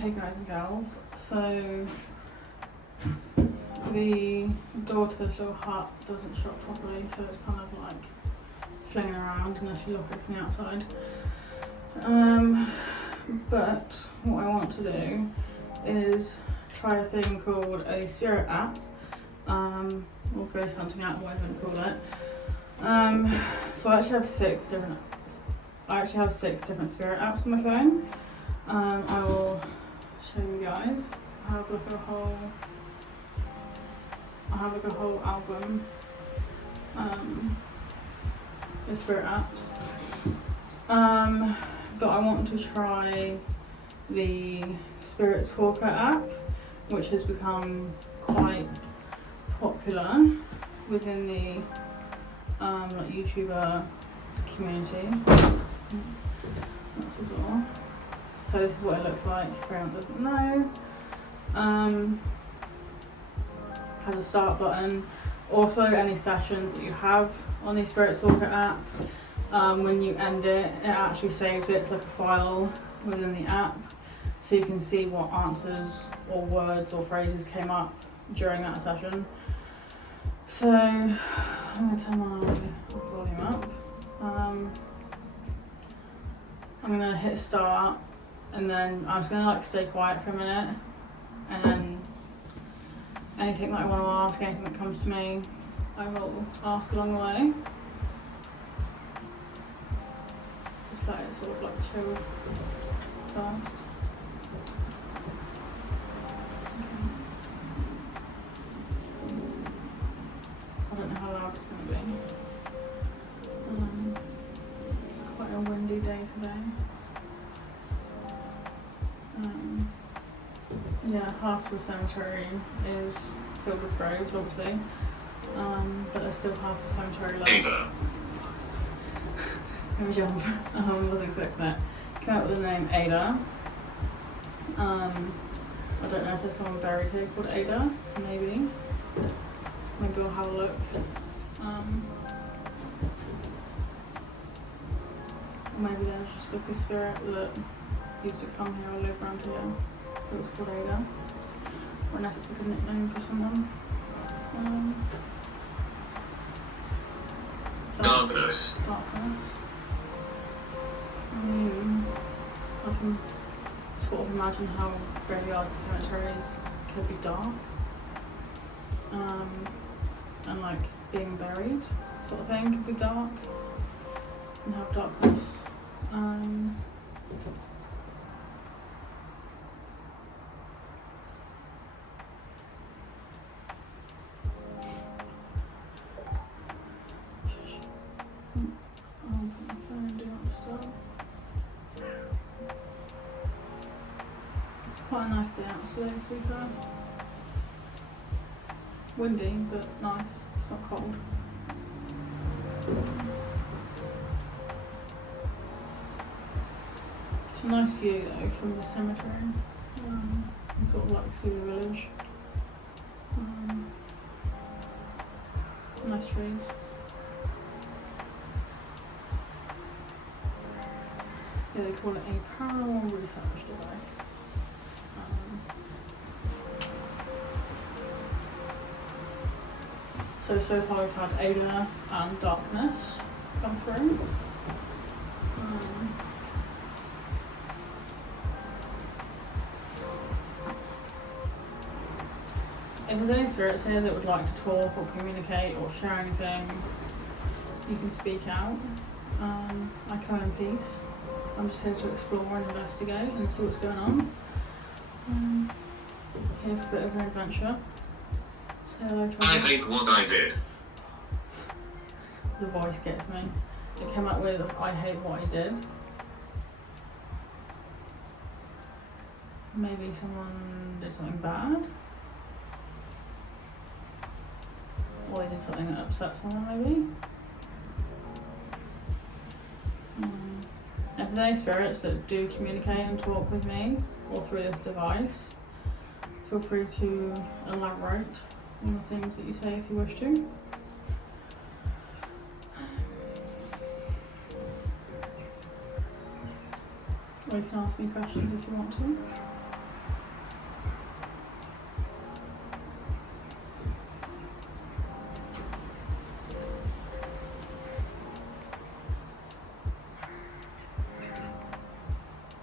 Okay guys and girls, so the door to this little hut doesn't shut properly, so it's kind of like flinging around unless you look at it from the outside. But what I want to do is try a thing called a spirit app, or ghost hunting app, whatever you call it. So I actually have six different spirit apps on my phone. I will show you guys. I have like a whole album with spirit apps. But I want to try the Spirit Talker app, which has become quite popular within the like YouTuber community. That's the door. So this is what it looks like if anyone doesn't know. Has a start button. Also, any sessions that you have on the Spirit Talker app, when you end it, it actually saves it to like a file within the app, so you can see what answers or words or phrases came up during that session. So I'm going to turn my volume up. I'm going to hit start, and then I'm just going to like stay quiet for a minute, and then anything that I want to ask, anything that comes to me, I will ask along the way. Just let it sort of like chill first. I don't know how loud it's going to be. It's quite a windy day today. Yeah, half the cemetery is filled with graves, obviously, but there's still half the cemetery left. Let me jump. I wasn't expecting that. came up with the name Ada. I don't know if there's someone buried here called Ada. Maybe we'll have a look. Maybe there's just like a spirit that used to come here or live around here. It was called Ada. Or unless it's like a nickname for someone. Darkness. Darkness. I can sort of imagine how graveyards and cemeteries could be dark. And like being buried sort of thing could be dark. And have darkness. It's quite a nice day out today, to be fair. Windy, but nice. It's not cold. It's a nice view though from the cemetery. You sort of like see the village. Nice trees. Yeah, they call it a paranormal research device. So far we've had Ada and Darkness come through. If there's any spirits here that would like to talk or communicate or share anything, you can speak out. I come in peace. I'm just here to explore and investigate and see what's going on. Here for a bit of an adventure. Say hello to I hate what I did. The voice gets me. It came out with I hate what I did. Maybe someone did something bad. Or they did something that upset someone, maybe. If there's any spirits that do communicate and talk with me, or through this device, feel free to elaborate on the things that you say if you wish to. Or you can ask me questions if you want to.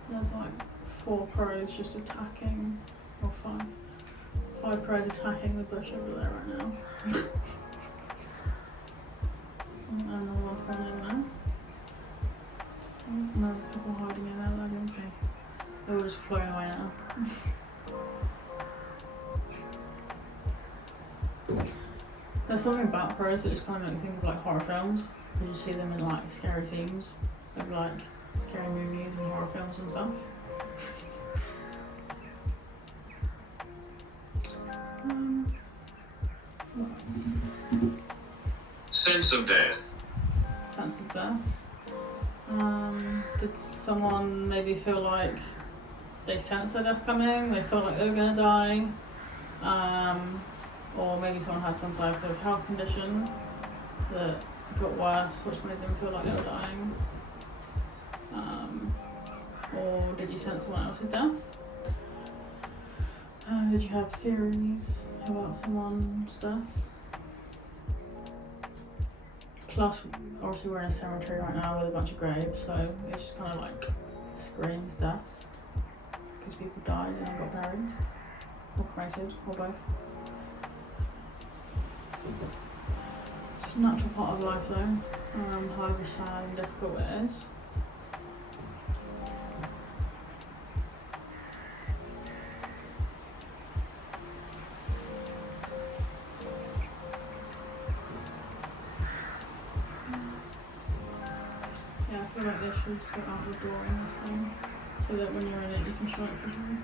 There's like 4 crows just attacking, or 5 crows attacking the bush over there right now. I don't know what's going on there. And there's a couple hiding in there that I can see. They're all just flown away now. There's something about crows that just kind of make me think of like horror films. You just see them in like scary scenes of like scary movies and horror films and stuff. What else? Sense of death. Sense of death. Did someone maybe feel like they sense their death coming? They feel like they were gonna die? Or maybe someone had some type of health condition that got worse, which made them feel like they were dying. Or did you sense someone else's death? Did you have theories about someone's death? Plus, obviously we're in a cemetery right now with a bunch of graves, so it just kind of like screams death. Because people died and got buried, or cremated, or both. It's a natural part of life though, however sad and difficult it is. Yeah, I feel like they should set out the door in this thing, so that when you're in it you can shut it for them.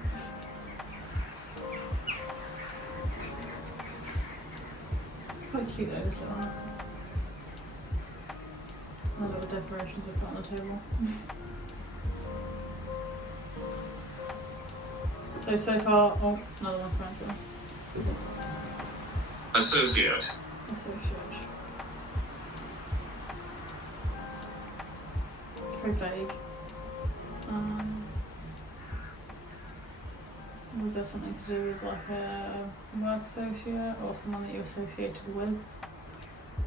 It's quite cute though, this little hat. My little decorations I put on the table. So far, oh, another one's going through. Associate. Associate. Very vague. Was there something to do with like a work associate or someone that you're associated with?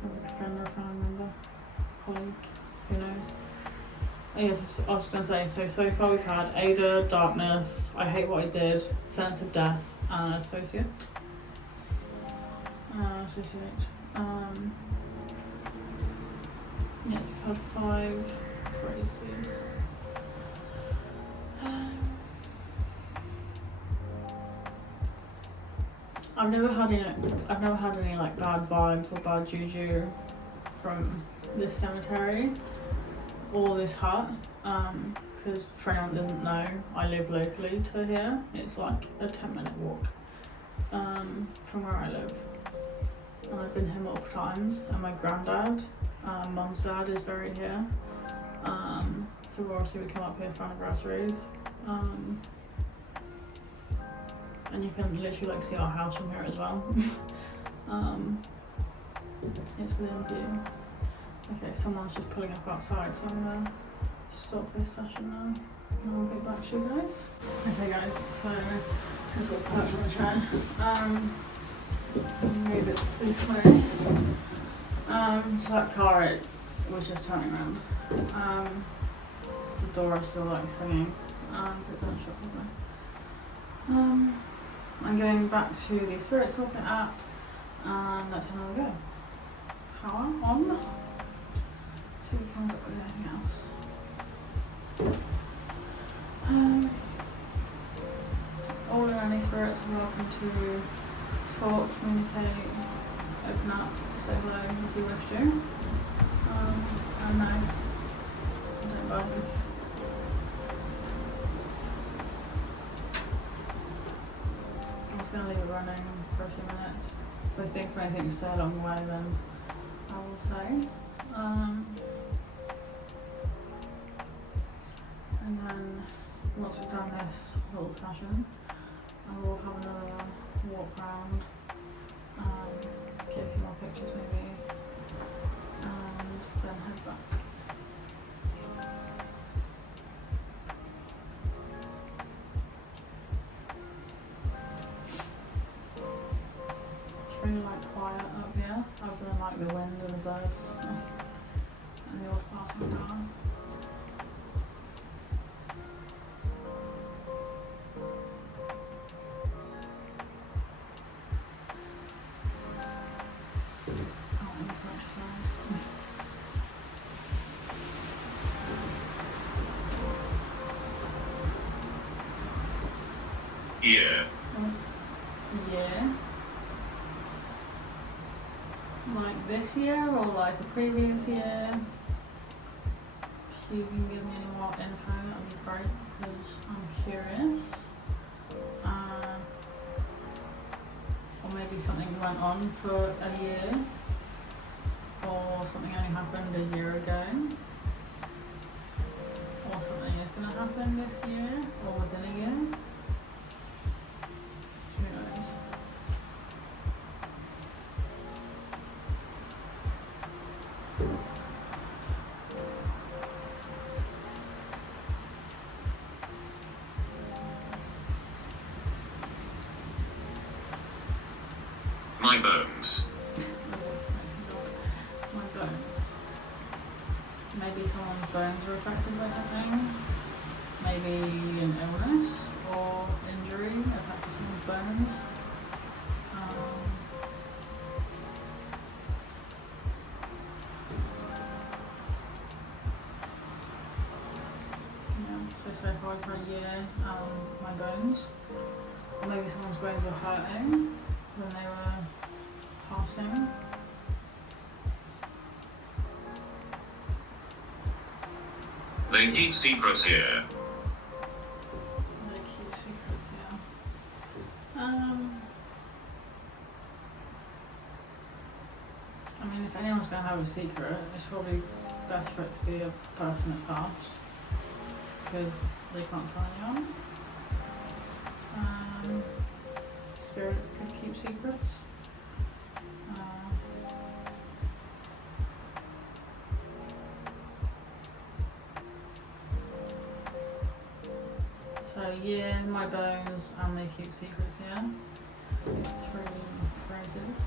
Or a friend or a family member? Colleague? Who knows? Yes, I was going to say, so far we've had Ada, Darkness, I Hate What I Did, Sense of Death, and Associate. Yes, we've had 5 phrases. I've never had any like bad vibes or bad juju from this cemetery or this hut, because for anyone that doesn't know, I live locally to here. It's like a 10-minute walk from where I live, and I've been here multiple times. And my granddad, mum's dad, is buried here. So obviously we come up here for anniversaries, and you can literally like see our house from here as well. It's within view. Okay, someone's just pulling up outside, so I'm gonna stop this session now, and I'll get back to you guys. Okay guys, so just got perched on the chair. Move it this way. So that car, it was just turning around. The door is still like swinging. But don't shut the door. I'm going back to the Spirit Talker app, and that's how we go. Power on. See if it comes up with anything else. All and any spirits are welcome to talk, communicate, open up, say hello if you wish to. I'm nice. I don't bother. I'm just going to leave it running for a few minutes. If I think of anything to say along the way, then I will say. And then once we've done this little session, I will have another walk around, get a few more pictures maybe, and then head back. It's really like quiet up here, other than like the wind and the birds and the odd passing down. Yeah. Yeah. Like this year or like the previous year? If you can give me any more info, that'd be great, because I'm curious. Or maybe something went on for a year, or something only happened a year ago, or something is going to happen this year or within a year. Who knows? My bones. My bones. Maybe someone's bones were affected by something. Maybe an illness or injury affected someone's bones. So far for a year, my bones. Or maybe someone's bones were hurting when they were passing. They keep secrets here. They keep secrets here. I mean, if anyone's going to have a secret, it's probably best for it to be a person that's passed, because they can't tell anyone. Spirits can keep secrets. So yeah, my bones and they keep secrets here. 3 phrases.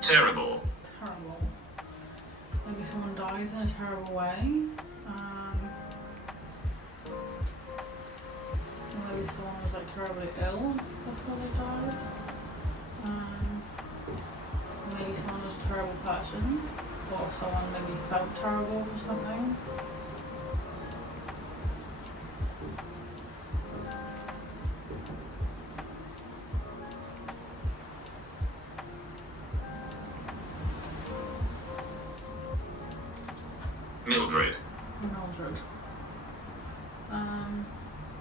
Terrible. Terrible. Maybe someone dies in a terrible way. Or maybe someone was like terribly ill before they died. Maybe someone was a terrible person, or someone maybe felt terrible for something. Mildred. Mildred.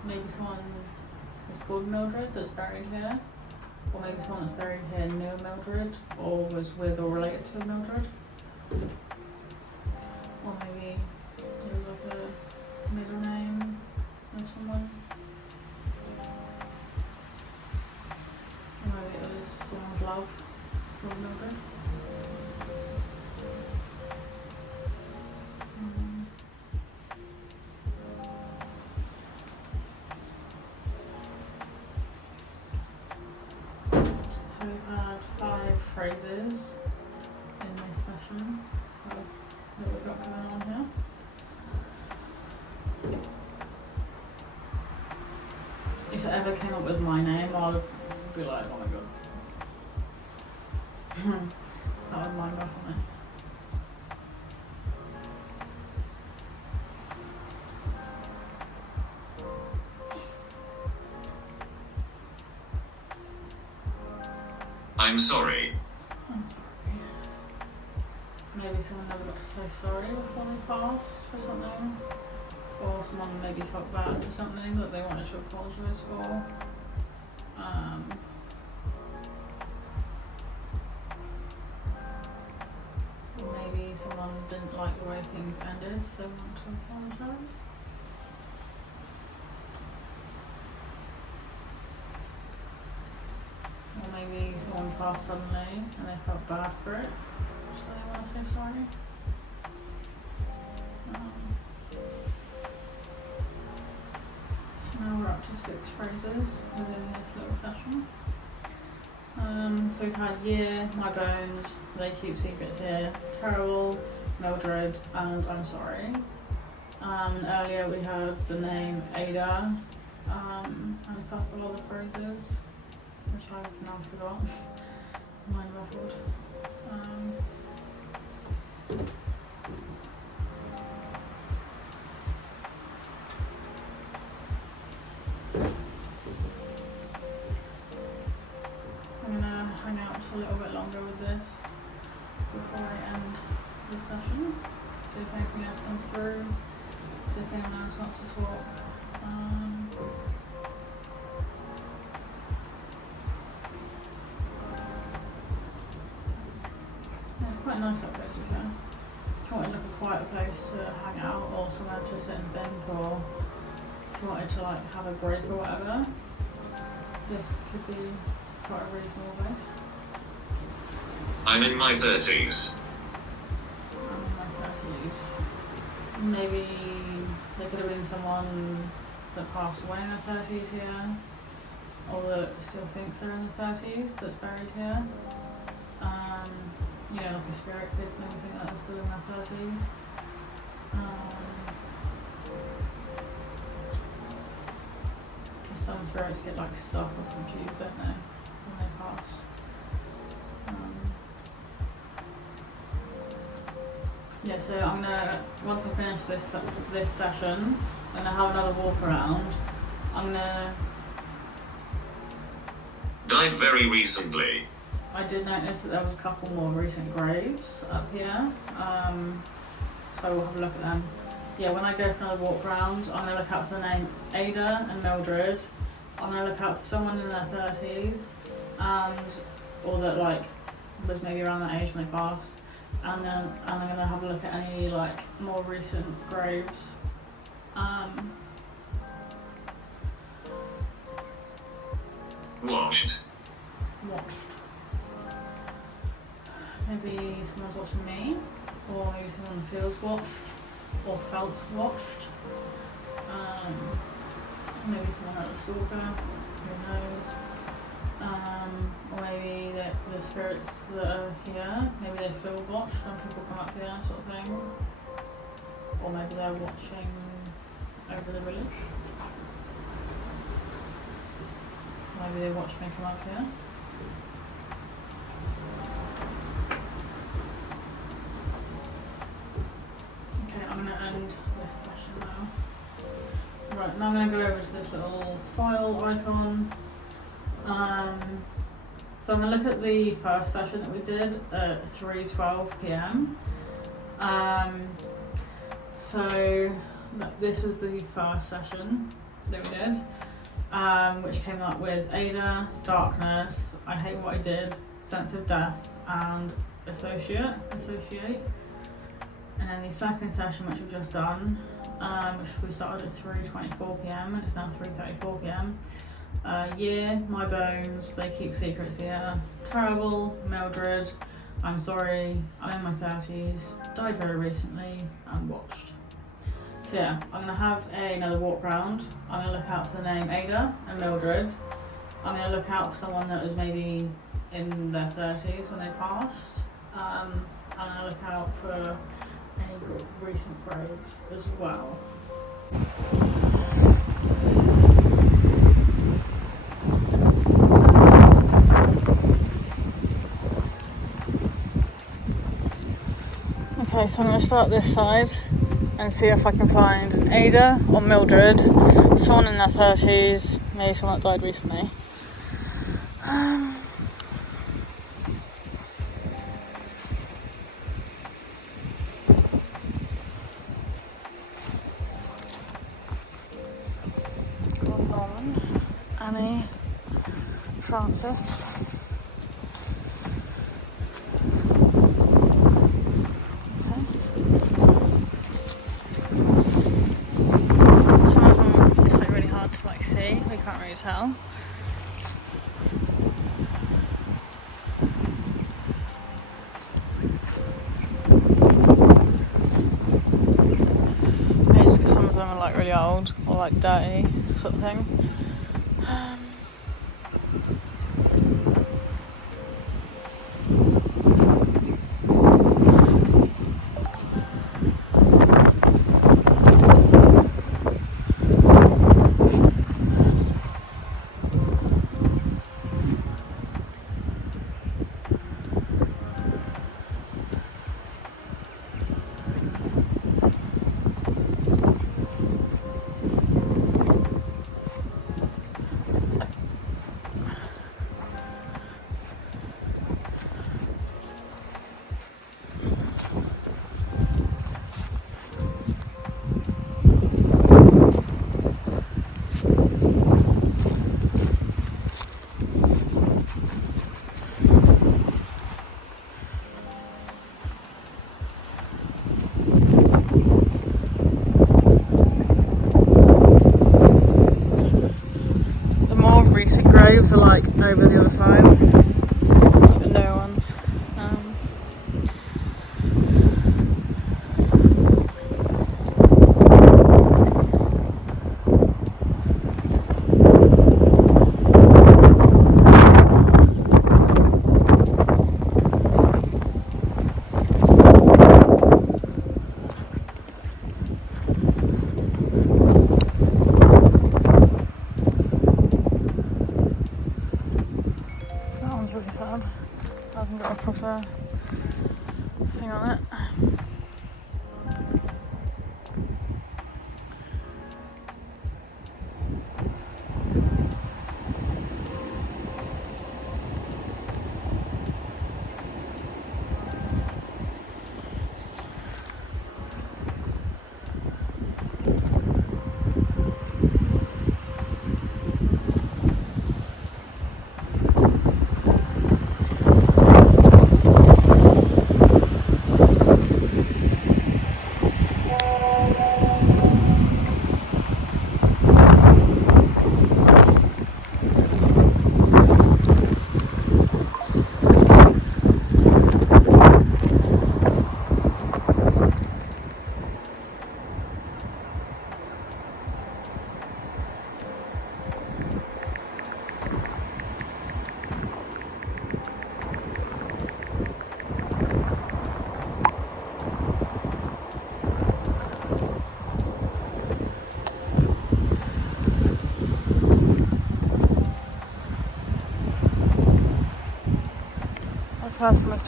Maybe someone was called Mildred that's buried here. Or maybe someone that's buried here knew Mildred, or was with or related to Mildred. Or maybe there was like a middle name of someone. Or maybe it was someone's love for Mildred. So we've had 5 phrases in this session that we've got going on here. If it ever came up with my name, I would be like, oh my god. That would mind off on me. I'm sorry. I'm sorry. Maybe someone never got to say sorry before they passed for something. Or someone maybe felt bad for something that they wanted to apologise for. Or maybe someone didn't like the way things ended, so they want to apologise. Or maybe someone passed suddenly and they felt bad for it, so they want to say sorry. So now we're up to 6 phrases within this little session. So we've had year, my bones, they keep secrets here, terrible, Mildred, and I'm sorry. Earlier we had the name Ada, and a couple other phrases, which I've now forgot. Mind ruffled. I'm gonna hang out just a little bit longer with this before I end the session. See if anything else comes through. See if anyone else wants to talk. Yeah, it's quite nice up there, to be fair. If you wanted like a quiet place to hang out or somewhere to sit and think, or if you wanted to like have a break or whatever, this could be quite a reasonable place. I'm in my 30s. I'm in my 30s. Maybe there could have been someone that passed away in their 30s here, or that still thinks they're in their 30s that's buried here. You know, like a spirit could maybe think that they're still in their 30s. Because some spirits get like stuck or confused, don't they, when they pass. Yeah, so I'm gonna, once I finish this session, I'm gonna have another walk around. I'm gonna... Died very recently. I did notice that there was a couple more recent graves up here. so we'll have a look at them. Yeah, when I go for another walk round, I'm going to look out for the name Ada and Mildred. I'm going to look out for someone in their 30s, or that like was maybe around that age when they passed. And then I'm going to have a look at any like more recent graves. Washed. Maybe someone's watching me, or maybe someone feels watched, or felt watched. Maybe someone at the stalker, who knows. Or maybe the spirits that are here, maybe they feel watched when people come up here, sort of thing. Or maybe they're watching over the village. Maybe they watch me come up here. Okay, I'm going to end this session now. Right, now I'm going to go over to this little file icon. So I'm going to look at the first session that we did at 3:12 p.m. So this was the first session that we did, which came up with Ada, Darkness, I Hate What I Did, Sense of Death, and Associate. And then the second session, which we've just done, which we started at 3:24 p.m. and it's now 3:34 p.m. Year, My Bones, They Keep Secrets Here, Terrible, Mildred, I'm Sorry, I'm in my 30s, Died Very Recently, and Watched. So yeah, I'm going to have another walk round. I'm going to look out for the name Ada and Mildred. I'm going to look out for someone that was maybe in their 30s when they passed. I'm going to look out for any recent graves as well. Okay, so I'm going to start this side and see if I can find an Ada or Mildred, someone in their 30s, maybe someone that died recently. Annie, Francis. Can't really tell. Maybe just because some of them are like really old or like dirty sort of thing. Graves are like over the other side, like the lower ones. Hasn't got a proper thing on it.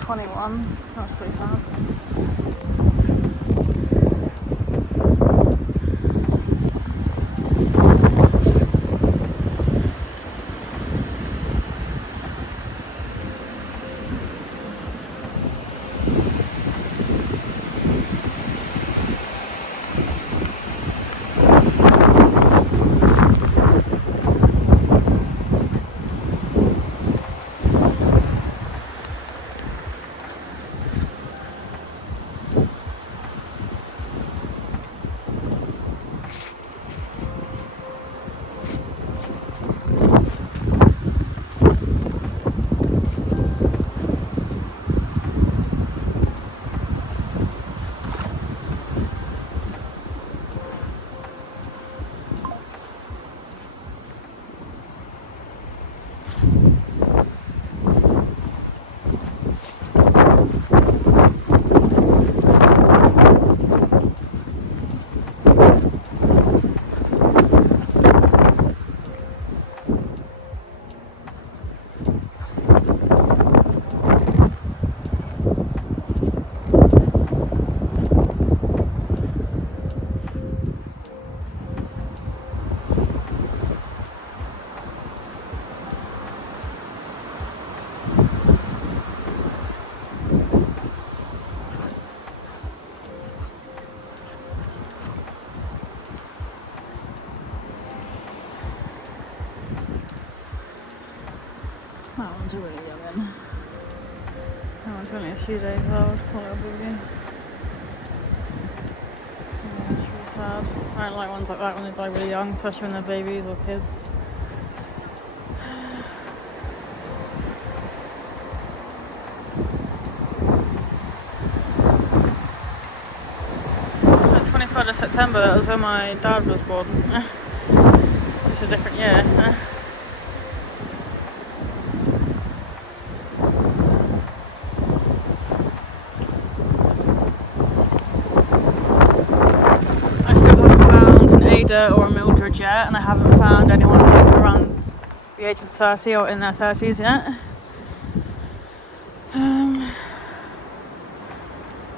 21. That's pretty sad. That one's a really young one. That one's only a few days old, poor little baby. Yeah, it's really sad. I don't like ones like that when they die really young, especially when they're babies or kids. On the 23rd of September, that was when my dad was born. It's a different year. Or a Mildred yet, and I haven't found anyone around the age of 30 or in their 30s yet.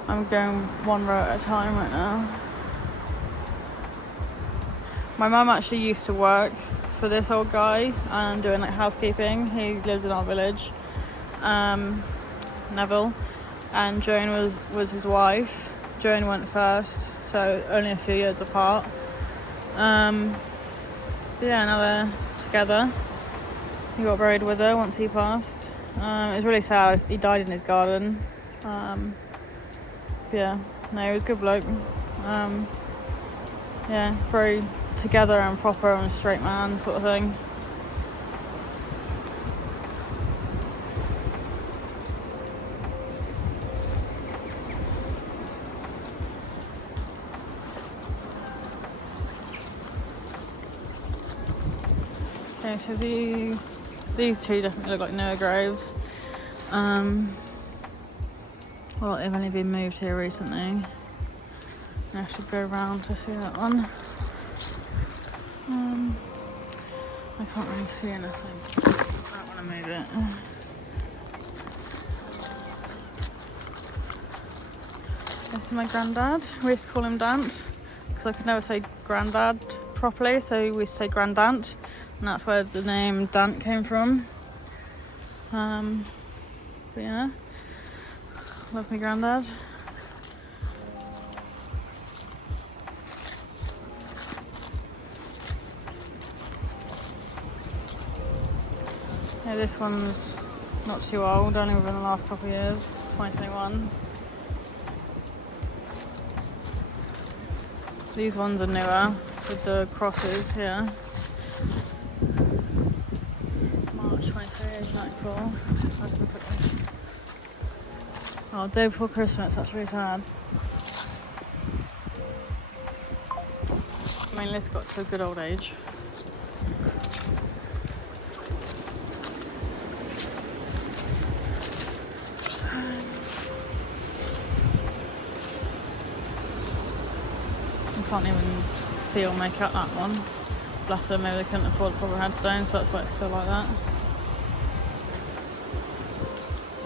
I'm going one row at a time right now. My mum actually used to work for this old guy and doing like housekeeping. He lived in our village, Neville, and Joan was his wife. Joan went first, so only a few years apart. But yeah, now they're together. He got buried with her once he passed. It was really sad. He died in his garden. Yeah, no, he was a good bloke. Yeah, very together and proper and a straight man sort of thing. Okay, so these two definitely look like newer graves. Well, they've only been moved here recently. I should go around to see that one. I can't really see anything. I don't want to move it. This is my granddad. We used to call him Dant because I could never say granddad properly, so we used to say Grandant, and that's where the name Dant came from. But yeah, love me granddad. Yeah, this one's not too old, only within the last couple of years, 2021. These ones are newer, with the crosses here. March 23, age 94. Oh, day before Christmas, that's really sad. I mean, Liz got to a good old age. I can't even see or make out that one. Bless her, maybe they couldn't afford proper headstones, so that's why it's still like that.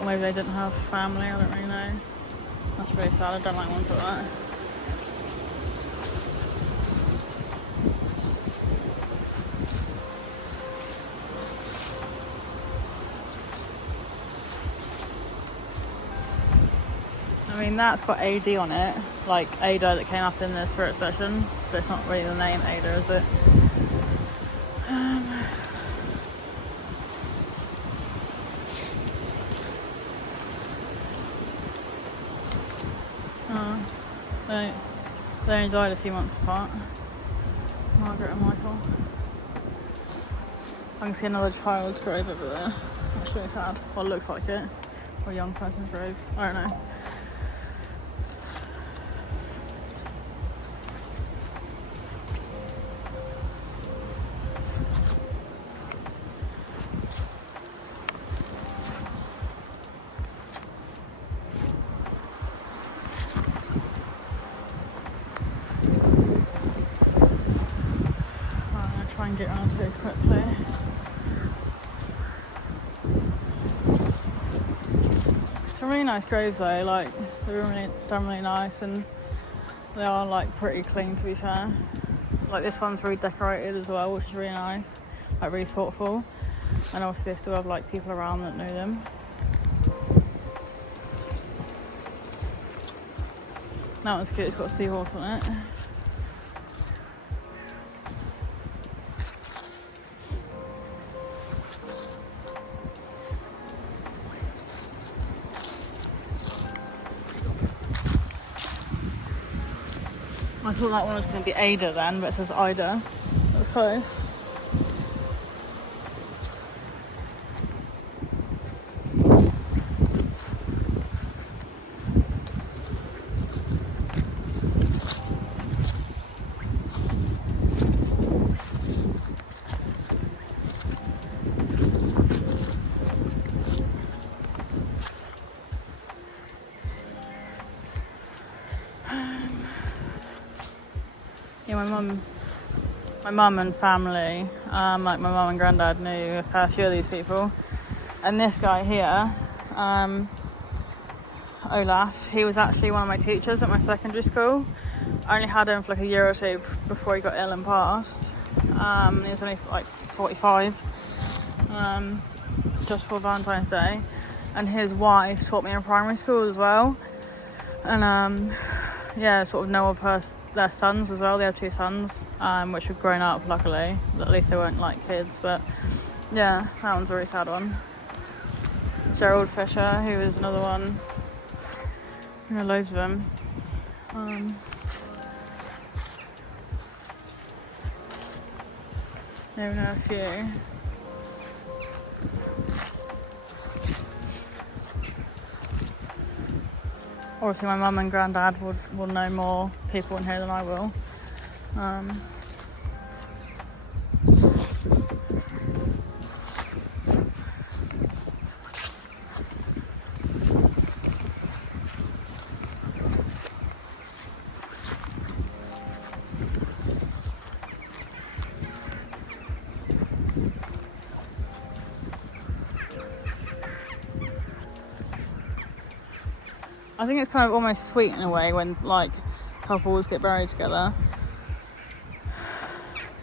maybe they didn't have family, I don't really know. That's really sad, I don't like ones like that. I mean, that's got AD on it, like Ada that came up in the spirit session, but it's not really the name Ada, is it? Oh, they only died a few months apart. Margaret and Michael. I can see another child's grave over there. That's really sad. Well, it looks like it. Or a young person's grave. I don't know. I'm going to try and get around here quickly. Some really nice graves though, like they're really done really nice, and they are like pretty clean, to be fair. Like this one's really decorated as well, which is really nice, like really thoughtful. And obviously they still have like people around that know them. That one's cute, it's got a seahorse on it. I thought that one was going to be Ada then, but it says Ida. That's close. Yeah, my mum and family, like my mum and granddad knew a fair few of these people. And this guy here, Olaf, he was actually one of my teachers at my secondary school. I only had him for like a year or two before he got ill and passed. He was only like 45, just before Valentine's Day. And his wife taught me in primary school as well. And yeah, sort of know of their sons as well. They have 2 sons, which have grown up, luckily. At least they weren't like kids, but yeah, that one's a really sad one. Gerald Fisher, who was another one. You know, loads of them. There we know a few. Obviously my mum and granddad will know more people in here than I will. I think it's kind of almost sweet in a way when like couples get buried together.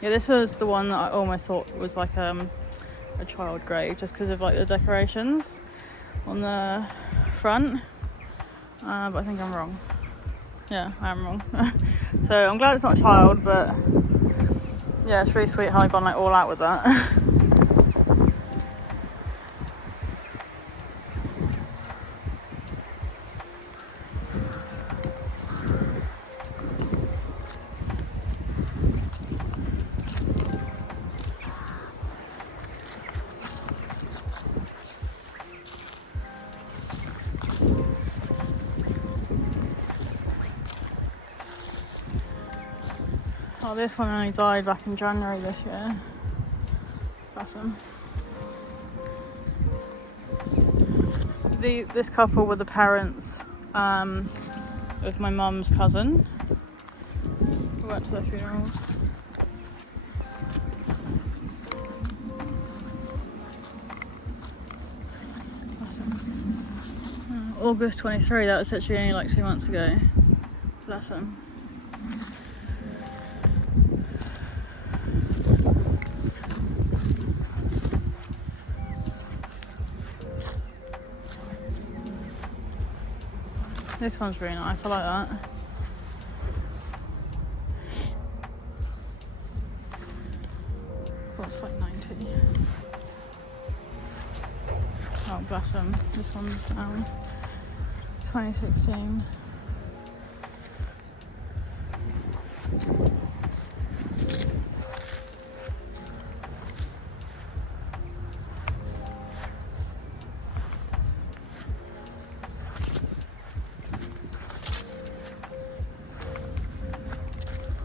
Yeah, this was the one that I almost thought was like a child grave, just because of like the decorations on the front. But I think I'm wrong. Yeah, I am wrong. So I'm glad it's not a child, but yeah, it's really sweet how I've gone like all out with that. Oh, this one only died back in January this year. Bless him. This couple were the parents of my mum's cousin. We went to their funerals. Bless him. August 23, that was actually only like 2 months ago. Bless him. This one's really nice, I like that. Costs like 90. Oh, bless them. This one's down. 2016.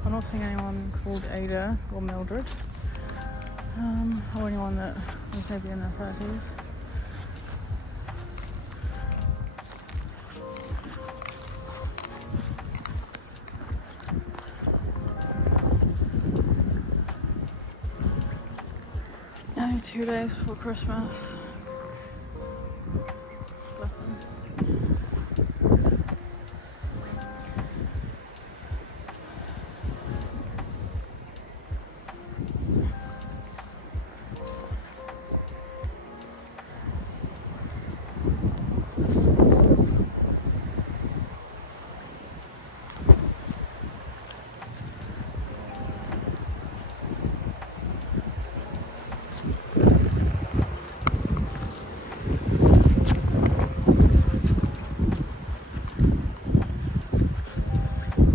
I don't think anyone called Ada or Mildred, or anyone that was maybe in their 30s. Only 2 days before Christmas. Bless them.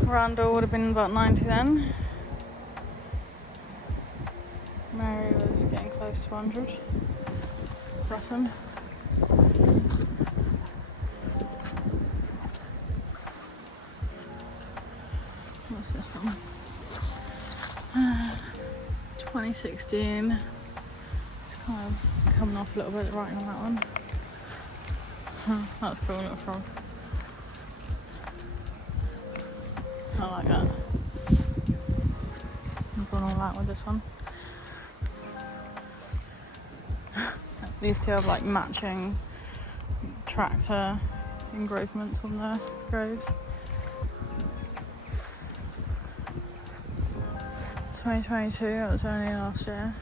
Randall would have been about 90 then. Mary was getting close to 100. Bless him. What's this one? 2016. It's kind of coming off a little bit, the writing on that one. That's cool, little frog. I like that. I'm going all out with this one. These two have like matching tractor engravements on their graves. 2022, that was only last year.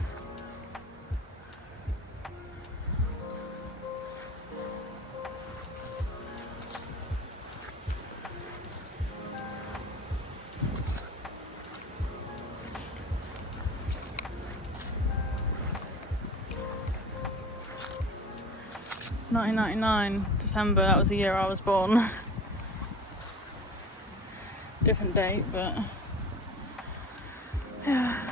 $1999, December, that was the year I was born. Different date, but yeah.